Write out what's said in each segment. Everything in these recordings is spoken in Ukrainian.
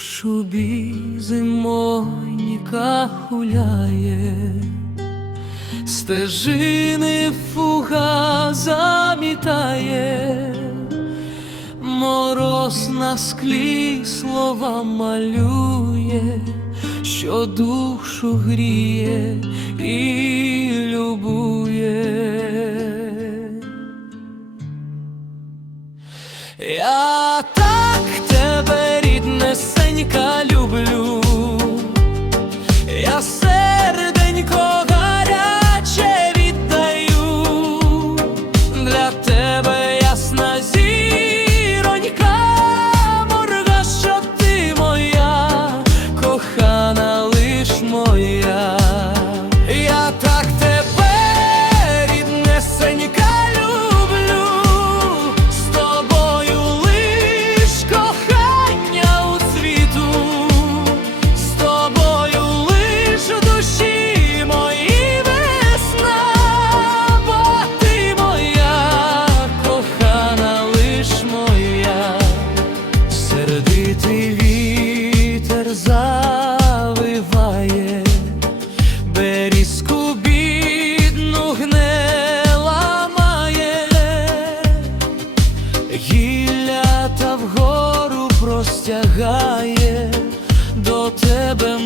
шубі зимойніка хуляє, стежини фуга замітає, мороз на склі слова малює, що душу гріє і любує. Я так ріднесенька, сердитий вітер завиває берізку бідну гне ламає, гілля та вгору простягає, до тебе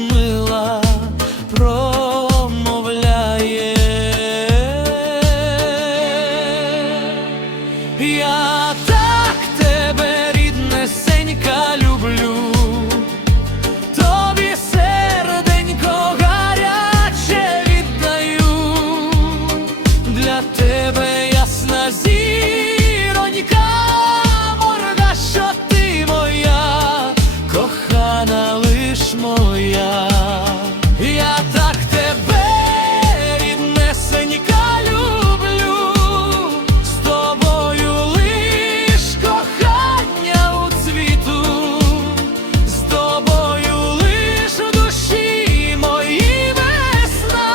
моя, я так тебе, ріднесенька, люблю, з тобою лиш кохання у цвіту. З тобою лиш у душі мої весна,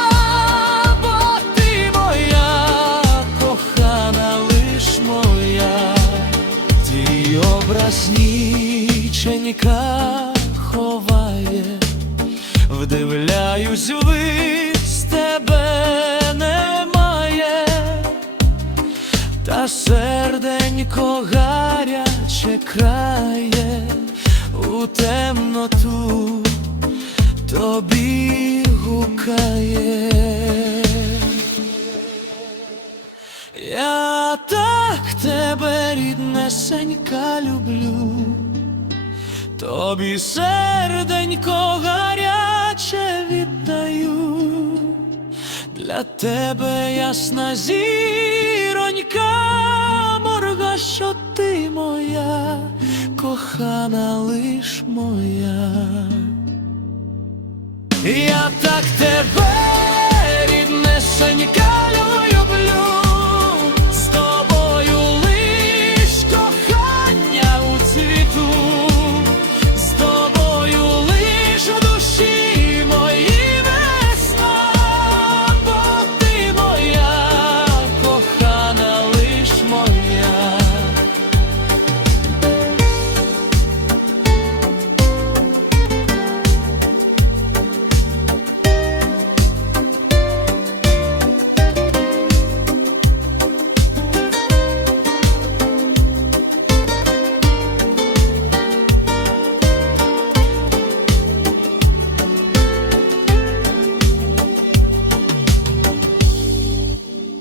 бо ти моя, кохана лиш моя, твій образ ніченька вдивляюсь вись тебе немає. Та серденько гаряче крає у темноту тобі гукає. Я так тебе, ріднесенька, люблю, тобі серденько гаряче Для тебе ясна зіронька, морга, що ти моя, кохана лиш моя. Я так тебе,